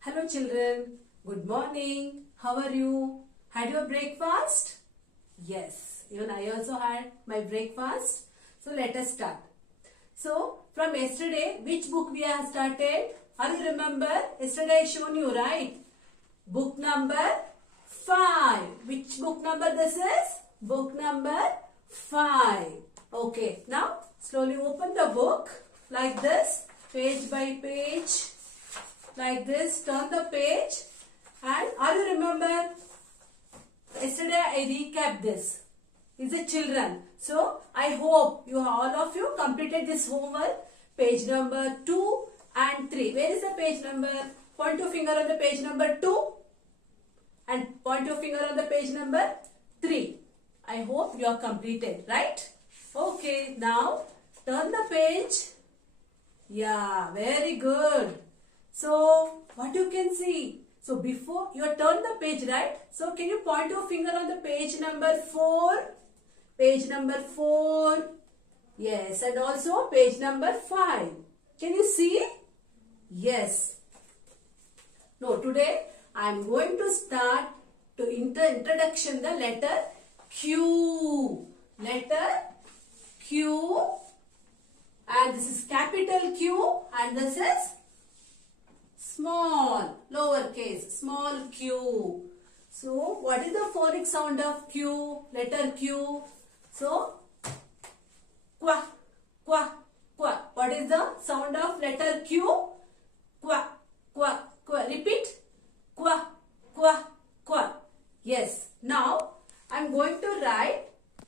Hello children, good morning. How are you? Had your breakfast? Yes, even I also had my breakfast. So let us start. So from yesterday, which book we have started? Are you remember? Yesterday I shown you, right? Book number 5. Which book number this is? Book number 5. Okay, now slowly open the book like this, page by page. Like this, turn the page, and are you remember? Yesterday I recapped this. It's the children. So I hope you all of you completed this homework. Page number 2 and 3. Where is the page number? Point your finger on the page number 2 and point your finger on the page number 3. I hope you are completed, right? Okay, now turn the page. Yeah, very good. So, what you can see? So, before you turn the page, right? So, can you point your finger on the page number 4? Page number 4. Yes, and also page number 5. Can you see? Yes. No, today I am going to start to introduction the letter Q. Letter Q. And this is capital Q and this is small, lowercase, small q. So, what is the phonic sound of Q? Letter Q. So, qua, qua, qua. What is the sound of letter Q? Qua, qua, qua. Repeat. Qua, qua, qua. Yes. Now, I am going to write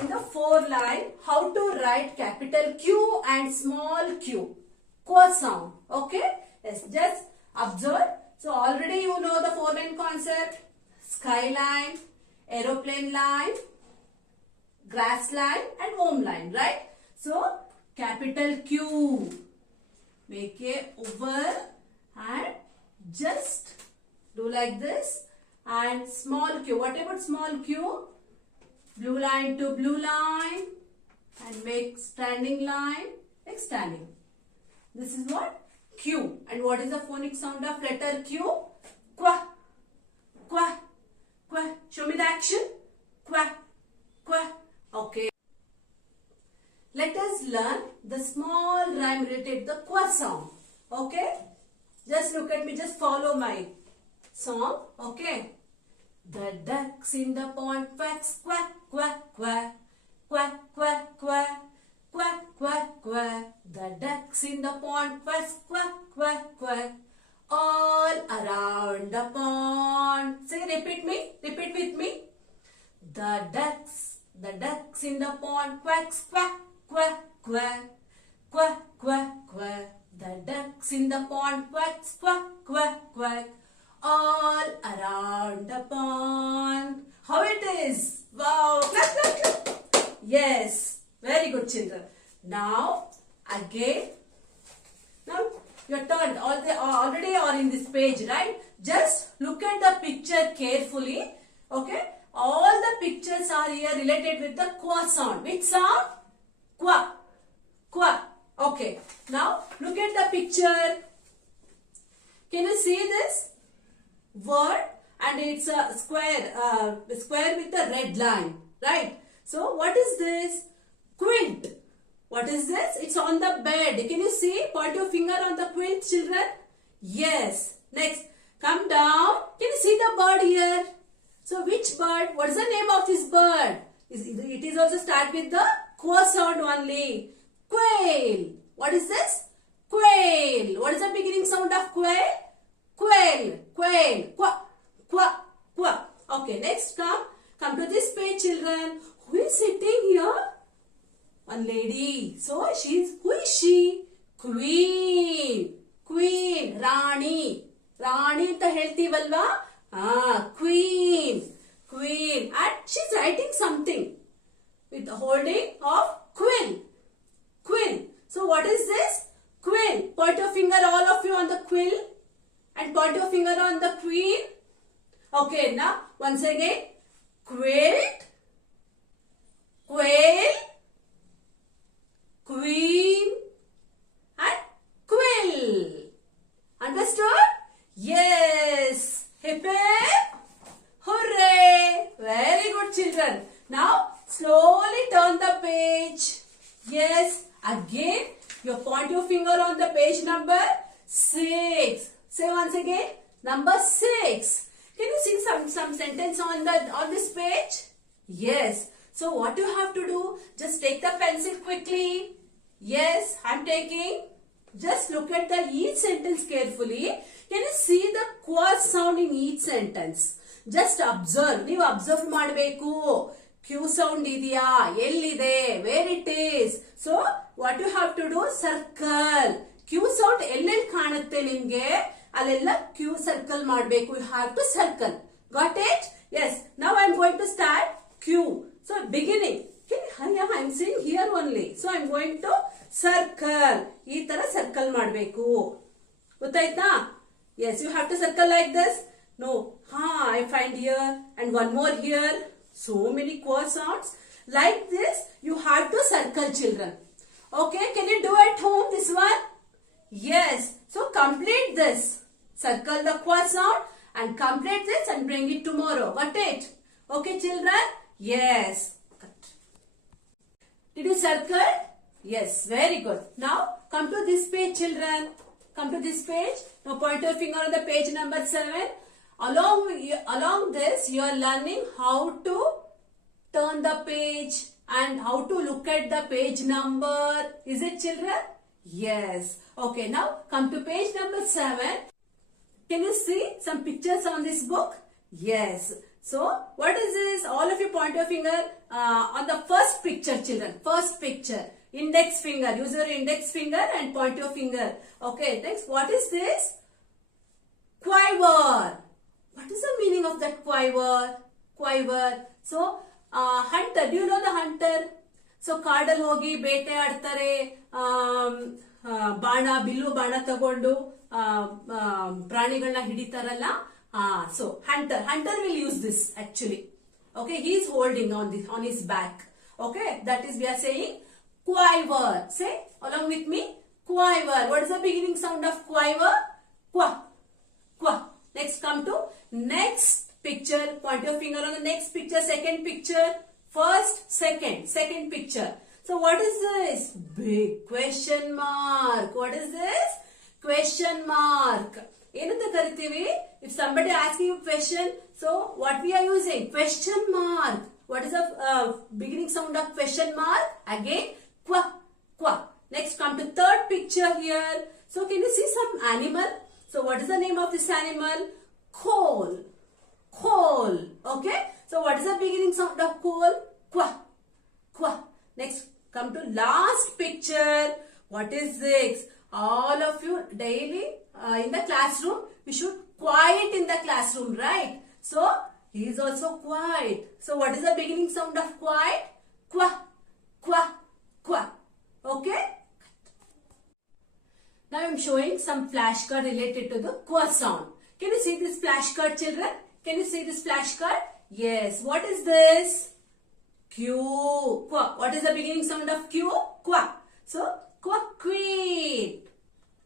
in the 4 line how to write capital Q and small q. Qua sound. Okay. Yes. Just observe. So already you know the 4-line concept. Skyline, aeroplane line, grass line and home line, right? So capital Q. Make a over and just do like this. And small q. What about small q? Blue line to blue line and make standing line, like standing. This is what? Q. And what is the phonic sound of letter Q? Qua, qua, qua. Show me the action. Qua, qua. Okay. Let us learn the small rhyme related to the qua sound. Okay. Just look at me. Just follow my song. Okay. The ducks in the pond quacks, quack, quack, quack, quack, quack, quack. Quack, quack, quack. The ducks in the pond quack, quack, quack, quack. All around the pond. Say, repeat me. Repeat with me. The ducks in the pond quacks, quack, quack, quack. Quack, quack, quack. The ducks in the pond quacks, quack, quack, quack. All around the pond. How it is? Wow. Clap, clap, clap. Yes. Very good, children. Now, again. Now, your turn. Already are in this page, right? Just look at the picture carefully. Okay? All the pictures are here related with the qua sound. Which sound? Qua. Qua. Okay. Now, look at the picture. Can you see this word? And it's a square with a red line. Right? So, what is this? Quilt. What is this? It's on the bed. Can you see? Point your finger on the quilt, children. Yes. Next. Come down. Can you see the bird here? So, which bird? What is the name of this bird? It is also start with the qua sound only. Quail. What is this? Quail. What is the beginning sound of quail? Quail. Quail. Qua. Qua. Qua. Okay. Next. Come to this page, children. Who is sitting here? One lady. So, who is she? Queen. Queen. Rani. Rani anta heltivalla? Queen. Queen. And she's writing something with the holding of quill. Quill. So, what is this? Quill. Point your finger, all of you, on the quill. And point your finger on the queen. Okay, now, once again. Quilt. Quail. Queen and quill. Understood? Yes. You point your finger on the page number 6. Say once again, number 6. Can you see some sentence on this page? Yes. So what you have to do? Just take the pencil quickly. Yes, I'm taking. Just look at each sentence carefully. Can you see the qua sound in each sentence? Just observe. You observe ಮಾಡಬೇಕು. Q sound ಇದೆಯಾ? ಎಲ್ಲಿದೆ? Where it is? So what you have to do? Circle. Q sound ಎಲ್ಲೆಲ್ಲಿ ಕಾಣುತ್ತೆ ನಿಮ್ಗೆ? ಅಲ್ಲೆಲ್ಲ Q circle ಮಾಡಬೇಕು. You have to circle. Got it? Yes. Now I am going to start Q. So beginning. I am saying here only. So I am going to circle. ಈ ತರ circle ಮಾಡಬೇಕು. ಗೊತ್ತಾಯ್ತಾ? Yes, you have to circle like this. No. I find here and one more here. So many qua sounds. Like this, you have to circle, children. Okay, can you do at home this one? Yes. So complete this. Circle the qua sound and complete this and bring it tomorrow. Got it? Okay, children? Yes. Did you circle? Yes, very good. Now come to this page, children. Come to this page. Now point your finger on the page number 7. Along this, you are learning how to turn the page and how to look at the page number. Is it, children? Yes. Okay, now come to page number 7. Can you see some pictures on this book? Yes. So, what is this? All of you point your finger on the first picture, children. First picture. Index finger. Use your index finger and point your finger. Okay, next. What is this? Quiver. What is the meaning of that quiver? Quiver. So, hunter. Do you know the hunter? So, ಕಾಡಲ್ಲಿ ಹೋಗಿ ಬೇಟೆ ಆಡ್ತಾರೆ, bill ಬಾಣ ತಗೊಂಡು ಪ್ರಾಣಿಗಳನ್ನ ಹಿಡಿತಾರಲ್ಲ. So hunter will use this actually. Okay, he is holding on his back. Okay, that is we are saying quiver. Say along with me, quiver. What is the beginning sound of quiver? Qua, qua. Next, come to next picture. Point your finger on the next picture. Second picture. First, second picture. So what is this? Big question mark. What is this? Question mark. ಏನಂತ ಕರಿತೀವಿ? If somebody asking you question, so what we are using? Question mark. What is the beginning sound of question mark? Again, qua, qua. Next, come to third picture here. So can you see some animal? So what is the name of this animal? Coal. Coal. Okay. So what is the beginning sound of coal? Qua, qua. Next, come to last picture. What is this? All of you daily in the classroom, we should quiet in the classroom, right? So he is also quiet. So what is the beginning sound of quiet? Qua, qua, qua. Okay. Now I am showing some flashcard related to the qua sound. Can you see this flashcard, children? Can you see this flashcard? Yes. What is this? Q. Qua. What is the beginning sound of Q? Qua. So qua, queen.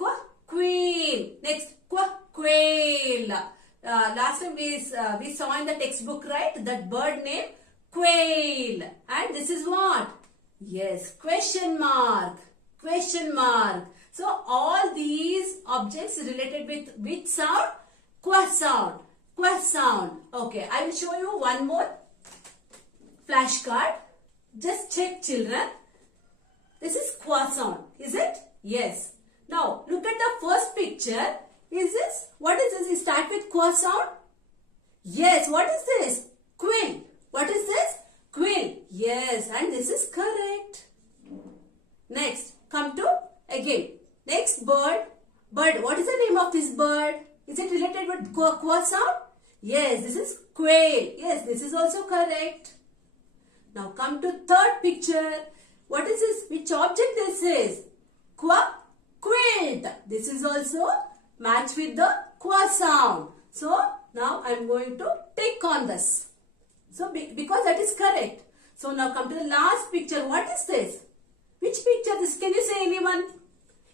Qua, queen. Next, qua, quail. Last time we saw in the textbook, right? That bird name, quail. And this is what? Yes, question mark. Question mark. So all these objects related with which sound? Qua sound. Qua sound. Okay, I will show you one more flashcard. Just check, children. This is qua sound. Is it? Yes. Now, look at the first picture. Is this? What is this? You start with qua sound? Yes. What is this? Quill. What is this? Quill. Yes. And this is correct. Next, come to again. Next, bird. Bird. What is the name of this bird? Is it related with qua sound? Yes. This is quail. Yes. This is also correct. Now, come to third picture. What is this? Which object this is? Qua. Quilt. This is also match with the qua sound. So now I am going to tick on this. So because that is correct. So now come to the last picture. What is this? Which picture this? Can you say anyone?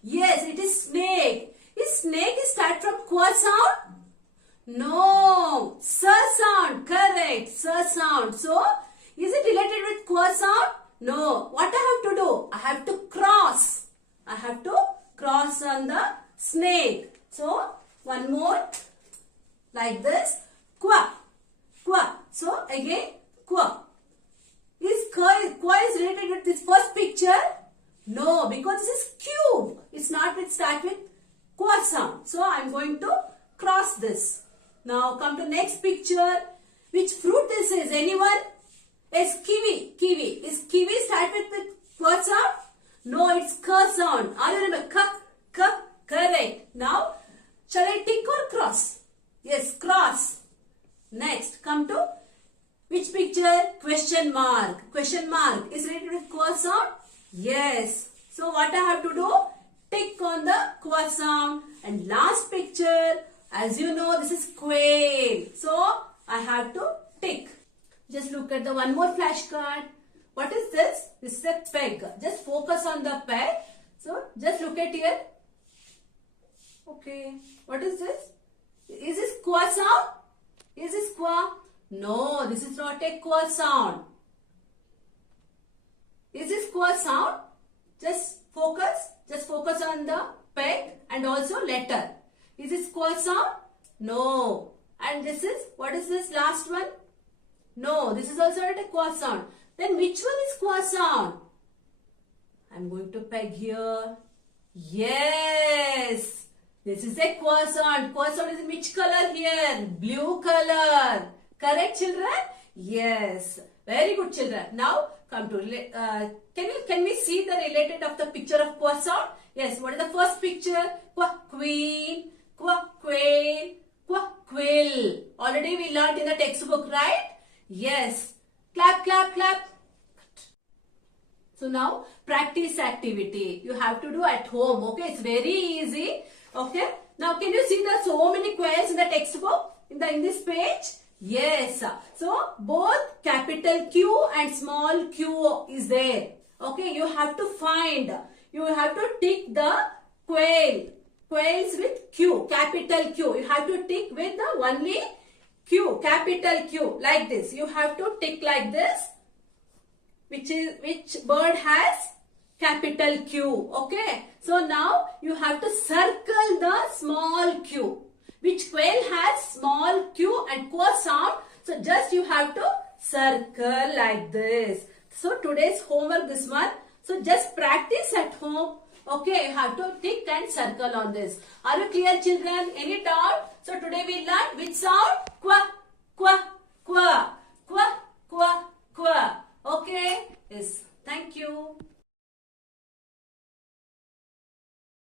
Yes, it is snake. Is snake start from qua sound? No. Sa sound. Correct. Sa sound. So is it related with qua sound? No. What I have to do? I have to cross. I have cross on the snake. So one more like this. Qua, qua. So again qua. Is qua is related with this first picture? No, because this is cube. It's not with start with qua sound. So I am going to cross this. Now come to next picture. Which fruit this is? Anyone? It's kiwi. Kiwi. Is kiwi start with qua sound? No, it's ka sound. Are you remember? Ka. Correct. Now, shall I tick or cross? Yes, cross. Next, come to which picture? Question mark. Question mark is related with qua sound? Yes. So, what I have to do? Tick on the qua sound. And last picture, as you know, this is quail. So, I have to tick. Just look at the one more flashcard. What is this? This is a peg. Just focus on the peg. So, just look at here. Okay. What is this? Is this qua sound? Is this qua? No, this is not a qua sound. Is this qua sound? Just focus on the peg and also letter. Is this qua sound? No. And this is, what is this last one? No, this is also not a qua sound. Then which one is qua sound? I'm going to peg here. Yes. This is a qua sound. Qua sound is in which color here? Blue color. Correct, children? Yes. Very good, children. Now come to can we see the related of the picture of qua sound? Yes. What is the first picture? Qua queen, qua quail, qua quill. Already we learned in the textbook, right? Yes. Clap, clap, clap. So now practice activity. You have to do at home. Okay. It's very easy. Okay. Now can you see the so many quails in the textbook in this page? Yes. So both capital Q and small q is there. Okay. You have to find. You have to tick the quail. Quails with Q. Capital Q. You have to tick with the only Q. Capital Q. Like this. You have to tick like this. Which bird has capital Q. Okay. So now you have to circle the small q. Which quail has small q and qua sound. So just you have to circle like this. So today's homework this one. So just practice at home. Okay. You have to tick and circle on this. Are you clear, children? Any doubt? So today we learned which sound? Qua, qua, qua, qua, qua, qua. Okay. Yes. Thank you.